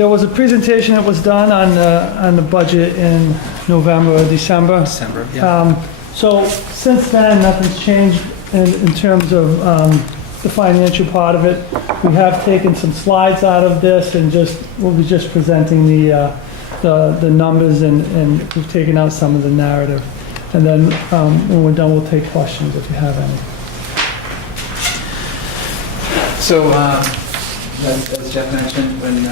There was a presentation that was done on the budget in November or December. December, yeah. So since then, nothing's changed in terms of the financial part of it. We have taken some slides out of this and we'll be just presenting the numbers and we've taken out some of the narrative. And then when we're done, we'll take questions if you have any. So, as Jeff mentioned, when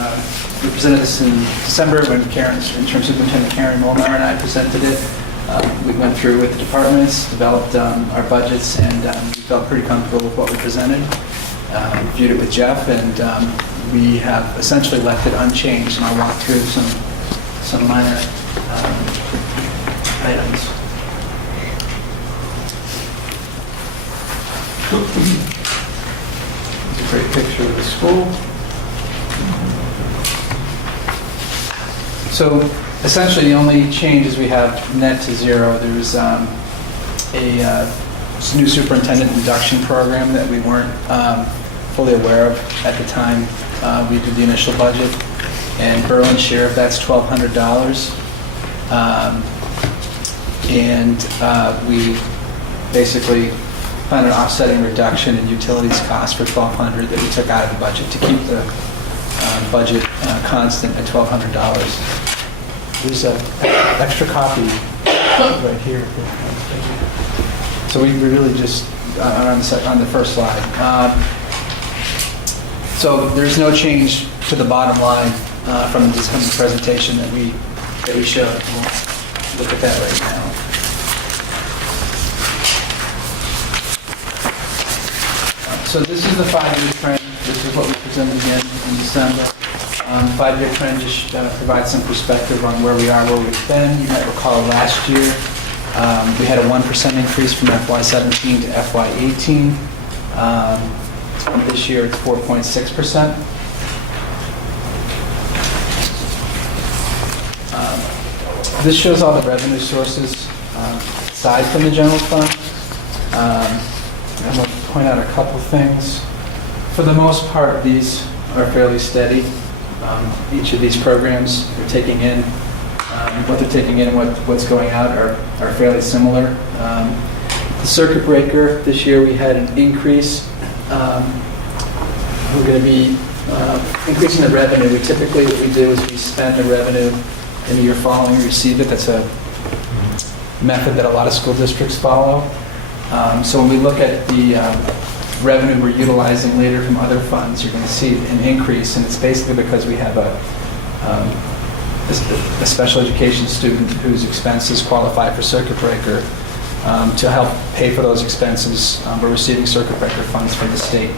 we presented this in December, when Interim Superintendent Karen Molnar and I presented it, we went through with the departments, developed our budgets, and we felt pretty comfortable with what we presented. Viewed it with Jeff, and we have essentially left it unchanged, and I'll walk through some minor items. It's a great picture of the school. So essentially the only changes we have net to zero. There's a new superintendent induction program that we weren't fully aware of at the time we did the initial budget. And Berlin's share of that's $1,200. We basically found an offsetting reduction in utilities costs for $1,200 that we took out of the budget to keep the budget constant at $1,200. There's an extra copy right here. So we really just, on the first slide. So there's no change to the bottom line from the presentation that we showed. We'll look at that right now. So this is the 5-year trend. This is what we presented again in December. 5-year trend just provides some perspective on where we are, where we've been. You might recall last year we had a 1% increase from FY17 to FY18. This year it's 4.6%. This shows all the revenue sources aside from the general fund. I'm going to point out a couple things. For the most part, these are fairly steady. Each of these programs are taking in, what they're taking in and what's going out are fairly similar. The circuit breaker, this year we had an increase. We're going to be increasing the revenue. Typically what we do is we spend the revenue in the year following we receive it. That's a method that a lot of school districts follow. So when we look at the revenue we're utilizing later from other funds, you're going to see an increase, and it's basically because we have a special education student whose expenses qualify for circuit breaker. To help pay for those expenses, we're receiving circuit breaker funds from the state.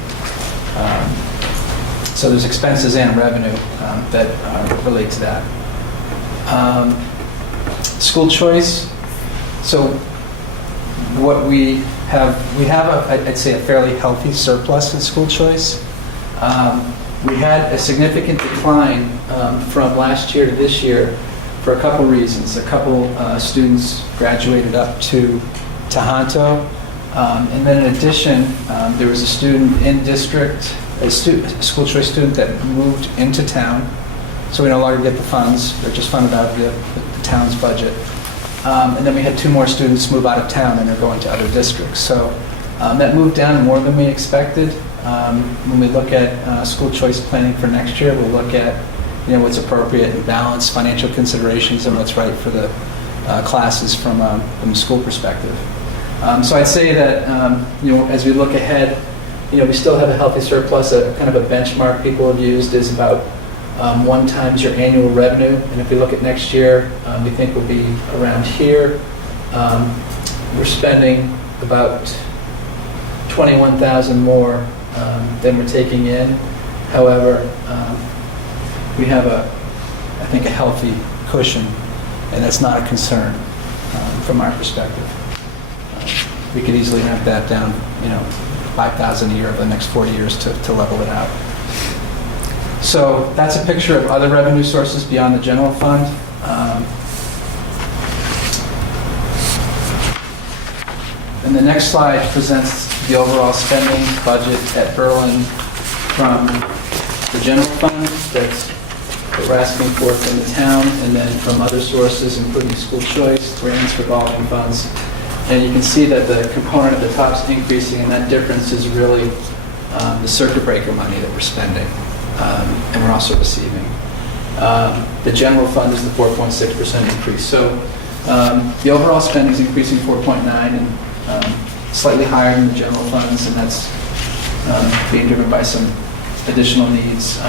So there's expenses and revenue that relate to that. School choice. So what we have I'd say a fairly healthy surplus in school choice. We had a significant decline from last year to this year for a couple reasons. A couple students graduated up to Tohoto, and then in addition, there was a student in district, a school choice student that moved into town, so we no longer get the funds. They're just funded out of the town's budget. And then we had 2 more students move out of town and they're going to other districts. So that moved down more than we expected. When we look at school choice planning for next year, we'll look at what's appropriate and balance financial considerations and what's right for the classes from a school perspective. So I'd say that as we look ahead, we still have a healthy surplus. A kind of a benchmark people have used is about 1 times your annual revenue, and if we look at next year, we think we'll be around here. We're spending about $21,000 more than we're taking in. However, we have I think a healthy cushion, and that's not a concern from our perspective. We could easily ramp that down, $5,000 a year over the next 4 years to level it out. So that's a picture of other revenue sources beyond the general fund. And the next slide presents the overall spending budget at Berlin from the general fund. That's that we're asking for from the town, and then from other sources, including school choice, grants, revolving funds. And you can see that the component at the top is increasing, and that difference is really the circuit breaker money that we're spending, and we're also receiving. The general fund is the 4.6% increase. So the overall spending is increasing 4.9, and slightly higher than the general funds, and that's being driven by some additional needs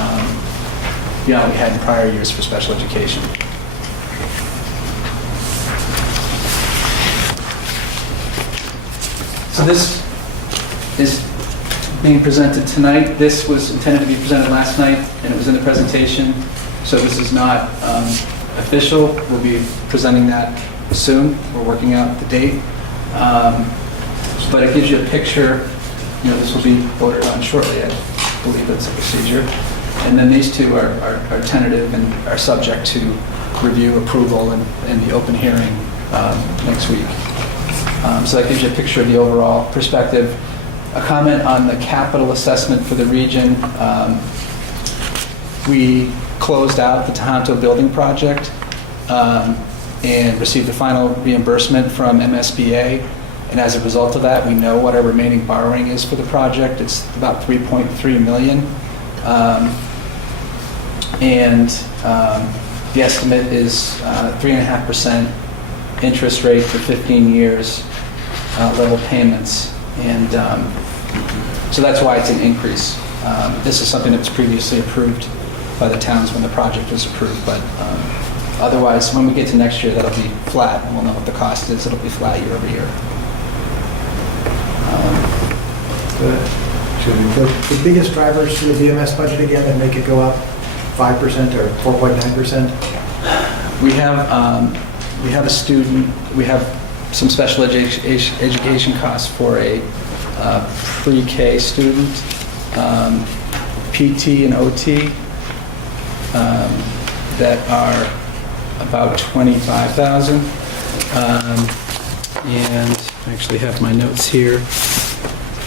beyond what we had in prior years for special education. So this is being presented tonight. This was intended to be presented last night, and it was in the presentation. So this is not official. We'll be presenting that soon. We're working out the date. But it gives you a picture. This will be voted on shortly. I believe that's a procedure. And then these two are tentative and are subject to review, approval, and the open hearing next week. So that gives you a picture of the overall perspective. A comment on the capital assessment for the region. We closed out the Tohoto building project and received the final reimbursement from MSBA. And as a result of that, we know what our remaining borrowing is for the project. It's about $3.3 million. The estimate is 3.5% interest rate for 15 years, level payments. And so that's why it's an increase. This is something that was previously approved by the towns when the project was approved. But otherwise, when we get to next year, that'll be flat, and we'll know what the cost is. It'll be flat year over year. The biggest drivers to the VMS budget again that make it go up 5% or 4.9%? We have a student. We have some special education costs for a pre-K student, PT and OT that are about $25,000. And I actually have my notes here.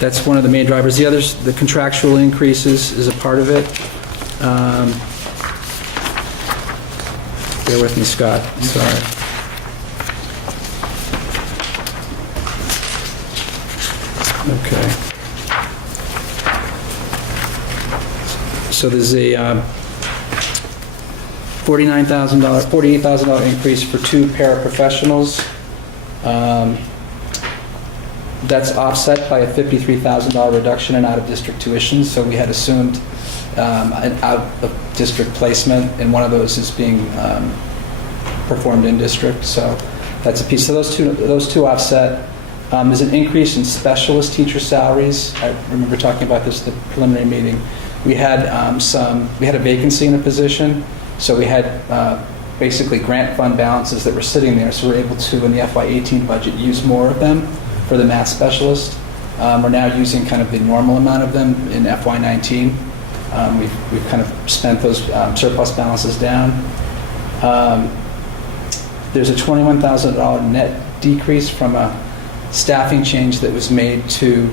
That's one of the main drivers. The others, the contractual increases is a part of it. Bear with me, Scott. Sorry. Okay. So there's a $48,000 increase for 2 paraprofessionals. That's offset by a $53,000 reduction in out-of-district tuition. So we had assumed an out-of-district placement, and one of those is being performed in district. So that's a piece. So those two offset. There's an increase in specialist teacher salaries. I remember talking about this at the preliminary meeting. We had a vacancy in a position, so we had basically grant fund balances that were sitting there. So we're able to, in the FY18 budget, use more of them for the math specialist. We're now using kind of the normal amount of them in FY19. We've kind of spent those surplus balances down. There's a $21,000 net decrease from a staffing change that was made to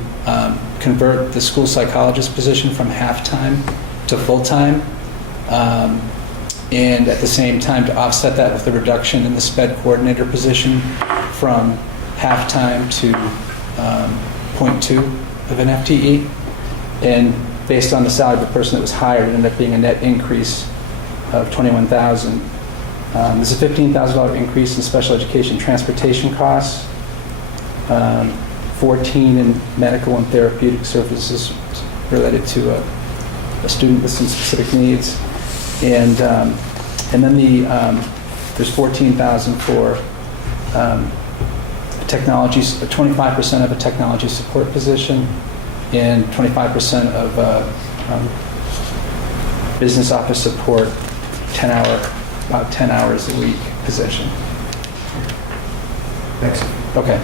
convert the school psychologist position from half-time to full-time, and at the same time to offset that with the reduction in the SPED coordinator position from half-time to 0.2 of an FTE. And based on the salary of the person that was hired, it ended up being a net increase of $21,000. There's a $15,000 increase in special education transportation costs, 14 in medical and therapeutic services related to a student with some specific needs, and then there's 14,000 for technologies, 25% of a technology support position, and 25% of business office support, about 10 hours a week position. Thanks. Okay.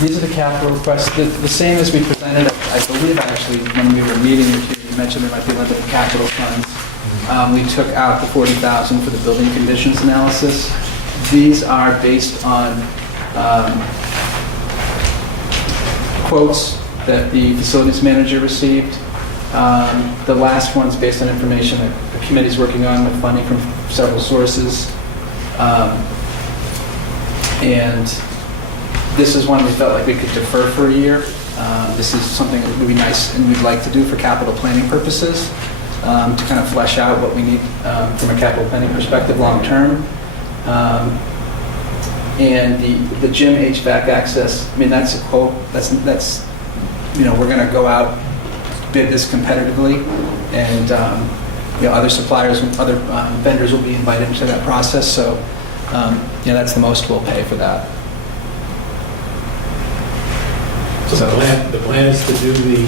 These are the capital requests, the same as we presented, I believe actually, when we were meeting with you, you mentioned there might be limited capital funds. We took out the $40,000 for the building conditions analysis. These are based on quotes that the facilities manager received. The last one's based on information that the committee's working on with funding from several sources. And this is one we felt like we could defer for a year. This is something that would be nice and we'd like to do for capital planning purposes, to kind of flesh out what we need from a capital planning perspective long term. And the gym HVAC access, I mean, that's a quote, that's we're going to go out, bid this competitively, and other suppliers and other vendors will be invited into that process. So that's the most we'll pay for that. So the plan is to do the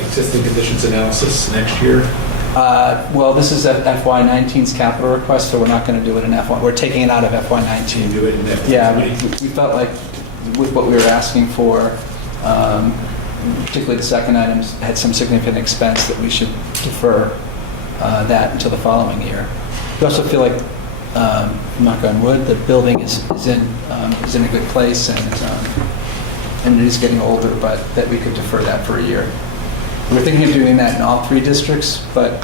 existing conditions analysis next year? Well, this is FY19's capital request, so we're not going to do it in FY. We're taking it out of FY19. Do it in FY20? Yeah, we felt like with what we were asking for, particularly the second item had some significant expense that we should defer that until the following year. We also feel like, knock on wood, the building is in a good place and it is getting older, but that we could defer that for a year. We're thinking of doing that in all 3 districts, but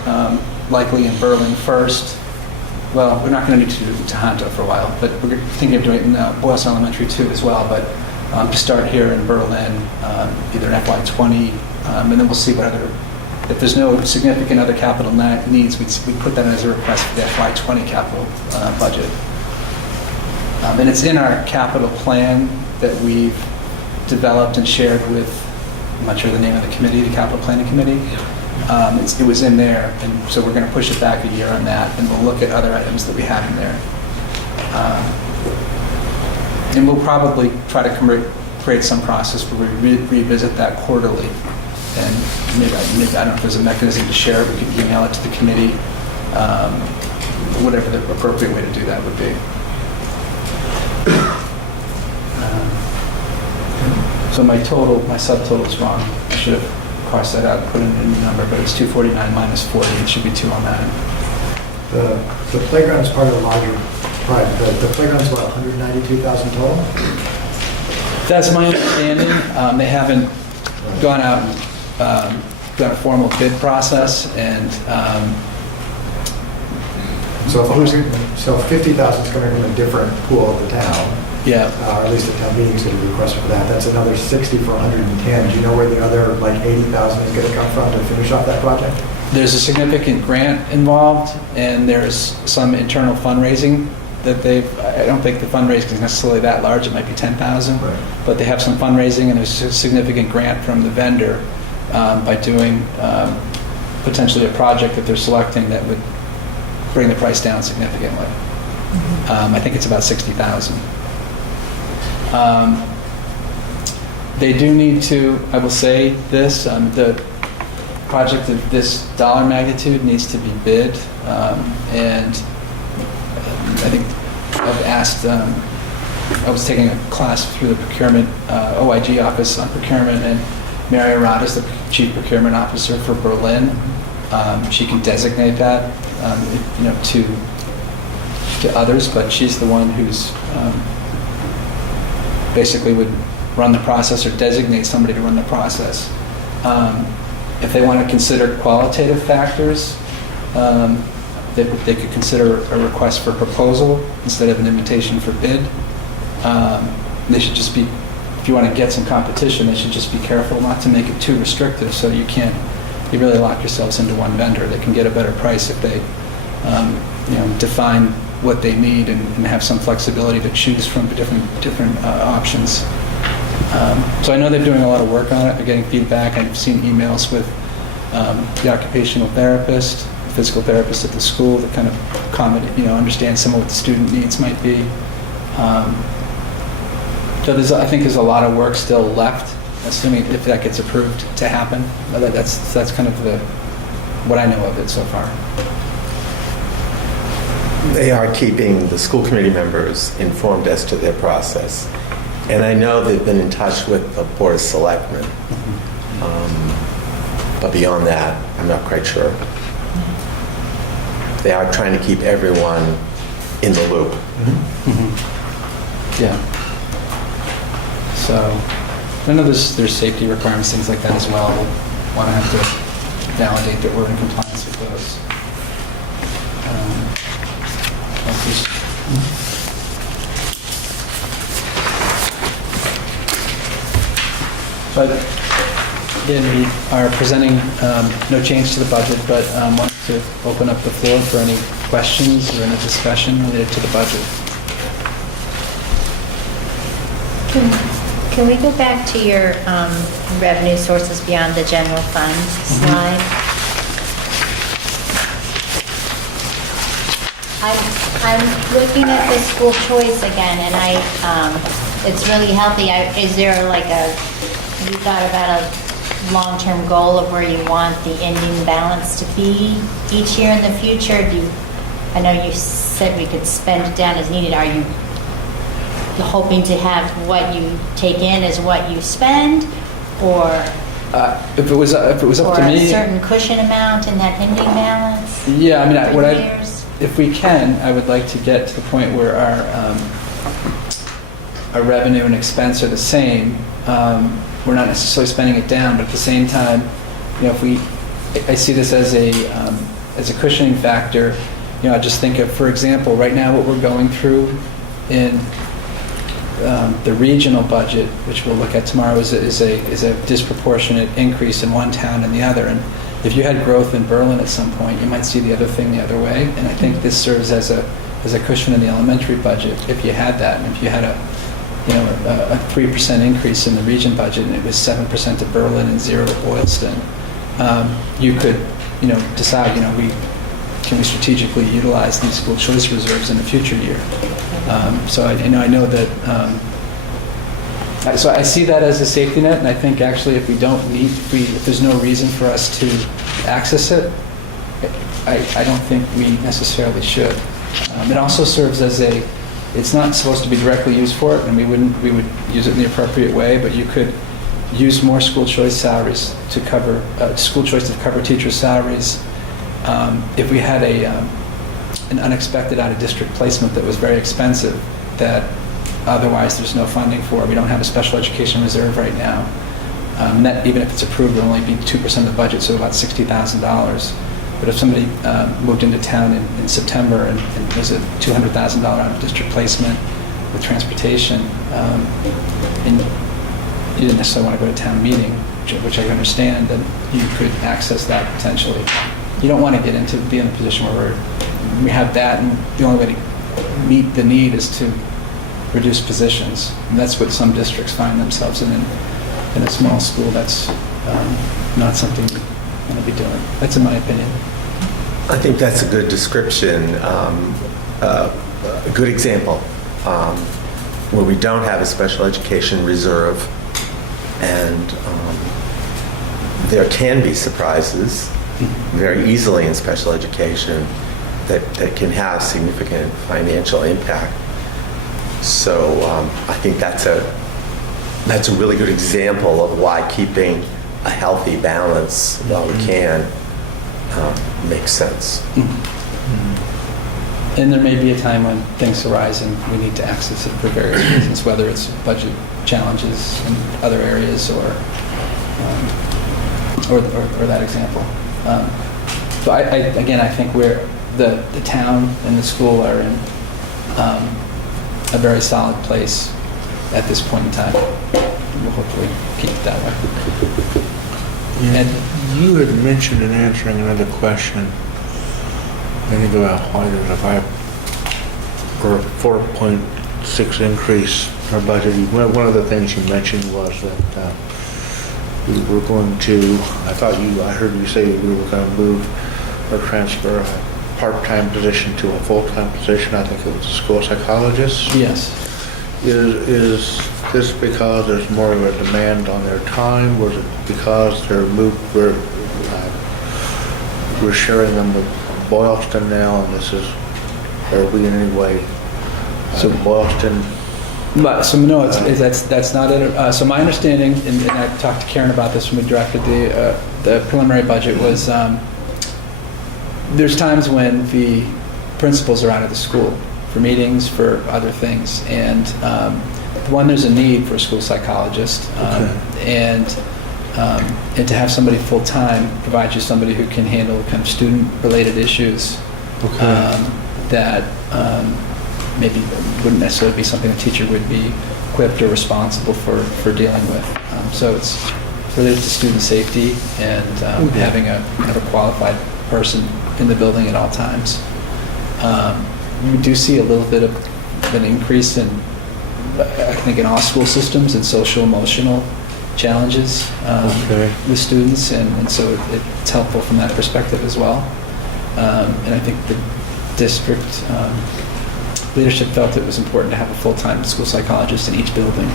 likely in Berlin first. Well, we're not going to need to do Tohoto for a while, but we're thinking of doing it in Boylston Elementary too as well. But to start here in Berlin, either in FY20, and then we'll see what other, if there's no significant other capital needs, we'd put that as a request for the FY20 capital budget. And it's in our capital plan that we've developed and shared with, I'm not sure the name of the committee, the capital planning committee. It was in there, and so we're going to push it back a year on that, and we'll look at other items that we have in there. And we'll probably try to create some process where we revisit that quarterly. And maybe I don't know if there's a mechanism to share it. We could email it to the committee, whatever the appropriate way to do that would be. So my subtotal is wrong. I should have crossed that out and put in a new number, but it's 249 minus 40. It should be 2 on that. The playground is part of the larger project. The playground's what, 192,000 total? That's my understanding. They haven't gone out and done a formal bid process, and So 50,000 is coming from a different pool of the town. yeah. Or at least the town meeting's going to be requested for that. That's another 60 for 110. Do you know where the other like 80,000 is going to come from to finish off that project? There's a significant grant involved, and there's some internal fundraising that I don't think the fundraising is necessarily that large. It might be 10,000, Right. but they have some fundraising, and there's a significant grant from the vendor by doing potentially a project that they're selecting that would bring the price down significantly. I think it's about 60,000. They do need to, I will say this, the project of this dollar magnitude needs to be bid, and I think I've asked, I was taking a class through the procurement, OIG office on procurement, and Mary Arad is the chief procurement officer for Berlin. She can designate that, to others, but she's the one who's basically would run the process or designate somebody to run the process. If they want to consider qualitative factors, they could consider a request for proposal instead of an invitation for bid. They should just be, if you want to get some competition, they should just be careful not to make it too restrictive so you really lock yourselves into one vendor. They can get a better price if they define what they need and have some flexibility to choose from different options. So I know they're doing a lot of work on it. They're getting feedback. I've seen emails with the occupational therapist, physical therapist at the school that kind of understand some of what the student needs might be. So I think there's a lot of work still left, assuming if that gets approved to happen. That's kind of what I know of it so far. They are keeping the school committee members informed as to their process. And I know they've been in touch with the Board of Selectmen. But beyond that, I'm not quite sure. They are trying to keep everyone in the loop. Yeah. So, I know there's safety requirements, things like that as well. We'll want to have to validate that we're in compliance with those. But again, we are presenting no change to the budget, but wanted to open up the floor for any questions or any discussion related to the budget. Can we go back to your revenue sources beyond the general fund slide? I'm looking at the school choice again, and it's really healthy. Is there like you thought about a long-term goal of where you want the ending balance to be each year in the future? I know you said we could spend it down as needed. Are you hoping to have what you take in as what you spend, or If it was up to a me, certain cushion amount in that ending balance? yeah, I mean, for years? if we can, I would like to get to the point where our revenue and expense are the same. We're not necessarily spending it down, but at the same time, I see this as a cushioning factor. I just think of, for example, right now what we're going through in the regional budget, which we'll look at tomorrow, is a disproportionate increase in one town and the other. And if you had growth in Berlin at some point, you might see the other thing the other way. And I think this serves as a cushion in the elementary budget if you had that. And if you had a 3% increase in the region budget and it was 7% to Berlin and 0 to Boylston, you could decide can we strategically utilize these school choice reserves in a future year. So I know that. So I see that as a safety net, and I think actually if there's no reason for us to access it, I don't think we necessarily should. It also serves as it's not supposed to be directly used for it, and we would use it in the appropriate way, but you could use more school choice salaries to cover, teachers' salaries. If we had an unexpected out-of-district placement that was very expensive, that otherwise there's no funding for. We don't have a special education reserve right now. That, even if it's approved, will only be 2% of the budget, so about $60,000. But if somebody moved into town in September and there's a $200,000 out-of-district placement with transportation, and you didn't necessarily want to go to town meeting, which I understand, then you could access that potentially. You don't want to be in a position where we have that, and the only way to meet the need is to reduce positions. And that's what some districts find themselves in a small school. That's not something we want to be doing. That's in my opinion. I think that's a good description, a good example, where we don't have a special education reserve, and there can be surprises very easily in special education that can have significant financial impact. So I think that's a really good example of why keeping a healthy balance while we can makes sense. And there may be a time when things arise and we need to access it for various reasons, whether it's budget challenges in other areas or that example. So I think the town and the school are in a very solid place at this point in time. We'll hopefully keep it that way. And you had mentioned in answering another question, I think about why there's a 4.6 increase in our budget. One of the things you mentioned was that we were going to, I heard you say we were going to move or transfer a part-time position to a full-time position. I think it was a school psychologist. Yes. Is this because there's more of a demand on their time? Was it because we're sharing them with Boylston now, and are we in any way Boylston? So no, that's not it. So my understanding, and I talked to Karen about this when we drafted the preliminary budget, was there's times when the principals are out of the school for meetings, for other things, and one, there's a need for a school psychologist. And to have somebody full-time provides you somebody who can handle kind of student-related issues that maybe wouldn't necessarily be something a teacher would be equipped or responsible for dealing with. So it's related to student safety and having a kind of a qualified person in the building at all times. You do see a little bit of an increase in, I think, in all school systems and social emotional challenges with students, and so it's helpful from that perspective as well. And I think the district leadership felt it was important to have a full-time school psychologist in each building.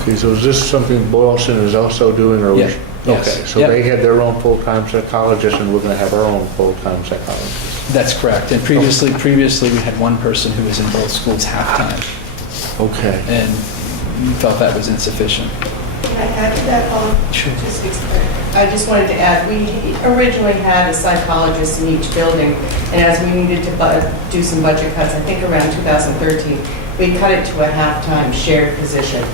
Okay, so is this something Boylston is also doing, or? Yeah. Yes. Okay, so Yep. they had their own full-time psychologist, and we're going to have our own full-time psychologist. That's correct. And previously we had one person who was in both schools half-time, Okay. and we felt that was insufficient. Can I add to that, Paul? Sure. I just wanted to add, we originally had a psychologist in each building, and as we needed to do some budget cuts, I think around 2013, we cut it to a half-time shared position.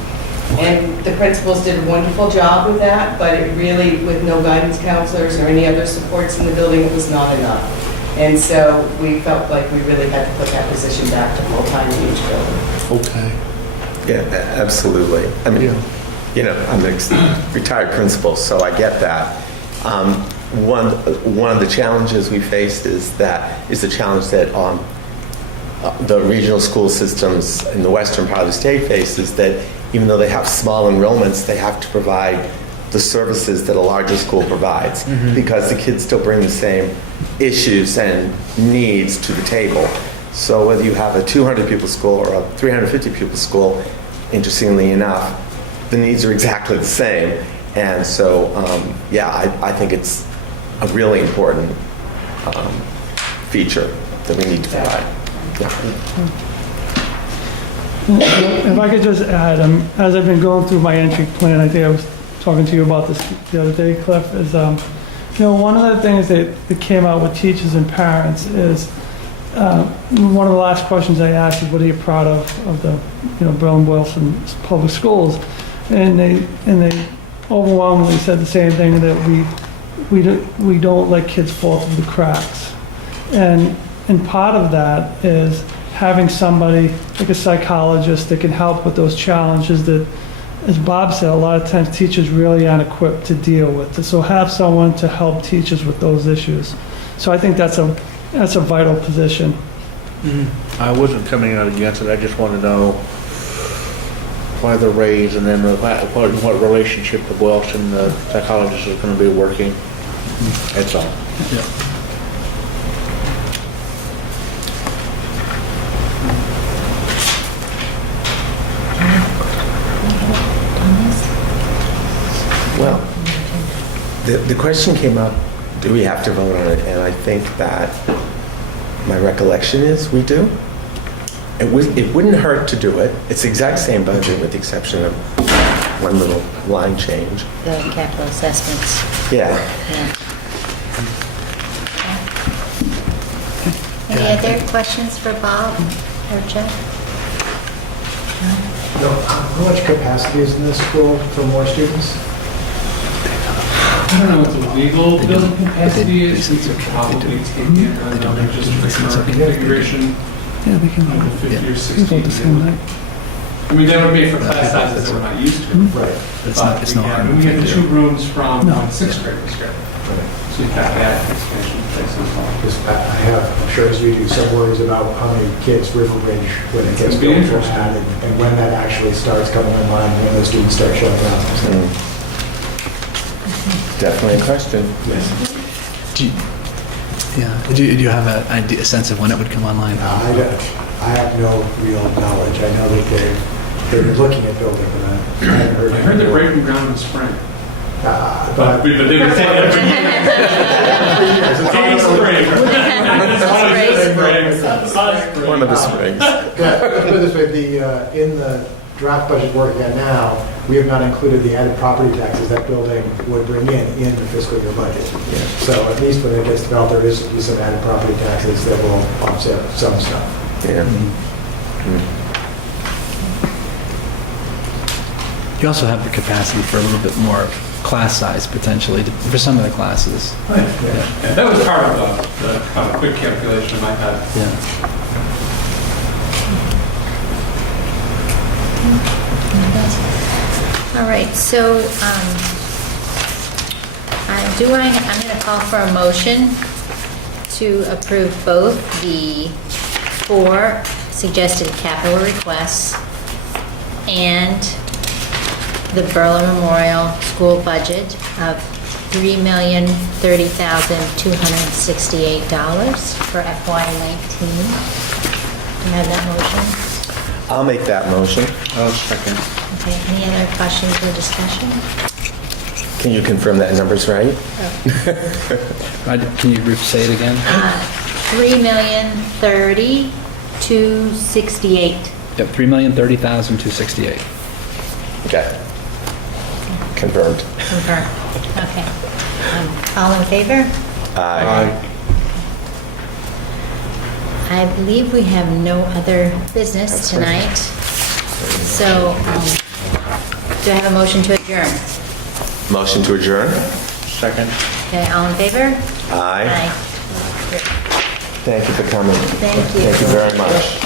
And the principals did a wonderful job with that, but it really, with no guidance counselors or any other supports in the building, it was not enough. And so we felt like we really had to put that position back to full-time in each building. Okay. Yeah, absolutely. I mean, you know, I'm a retired principal, so I get that. One of the challenges we face is the challenge that the regional school systems in the western part of the state face, is that even though they have small enrollments, they have to provide the services that a larger school provides, because the kids still bring the same issues and needs to the table. So whether you have a 200 pupil school or a 350 pupil school, interestingly enough, the needs are exactly the same. And so, I think it's a really important feature that we need to provide. If I could just add, as I've been going through my entry plan, I think I was talking to you about this the other day, Cliff, is, one of the things that came out with teachers and parents is, one of the last questions I asked is, what are you proud of the, Berlin-Boylston Public Schools? And they overwhelmingly said the same thing, that we don't let kids fall through the cracks. And part of that is having somebody like a psychologist that can help with those challenges that, as Bob said, a lot of times teachers really aren't equipped to deal with. So have someone to help teachers with those issues. So I think that's a vital position. I wasn't coming out against it, I just want to know why the raise, and then what relationship the Boylston psychologist is going to be working. That's all. Well, the question came up, do we have to vote on it? And I think that my recollection is we do. It wouldn't hurt to do it. It's the exact same budget with the exception of one little line change. The capital assessments. Yeah. Any other questions for Bob or Jeff? No, how much capacity is in this school for more students? I don't know what the legal building capacity is. We could probably take in another just for current configuration, Yeah, they can. like the 50 or They 60. vote the same night. I mean, that would be for class sizes that we're not used to. Right. But we had the 2 rooms from when 6th grade was here. So you have that expansion place as well. Because I have, I'm sure as you do, some worries about how many kids River Ridge, when it gets It's gonna be built, will interesting. add, and when that actually starts coming online, when those students start showing up. So, Definitely a question. Do you have a sense of when it would come online? I have no real knowledge. I know that they're looking at building, but I haven't heard. I heard they're breaking ground in spring. But But they've been saying that for years. One of the springs. Let's put it this way, in the draft budget we're looking at now, we have not included the added property taxes that building would bring in the fiscal year budget. So at least when it gets developed, there is some added property taxes that will offset some stuff. Yeah. You also have the capacity for a little bit more class size potentially for some of the classes. Yeah, that was part of the quick calculation I had. Yeah. All right, so I'm going to call for a motion to approve both the 4 suggested capital requests and the Berlin Memorial School budget of $3,030,268 for FY19. Do you have that motion? I'll make that motion. I'll second. Okay, any other questions or discussion? Can you confirm that number's right? Can you say it again? $3,030,268. Yep, $3,030,268. Okay. Confirmed. Confirmed. Okay. All in favor? Aye. I believe we have no other business tonight. So, do I have a motion to adjourn? Motion to adjourn? Second. Okay, all in favor? Aye. Aye. Thank you for coming. Thank you. Thank you very much.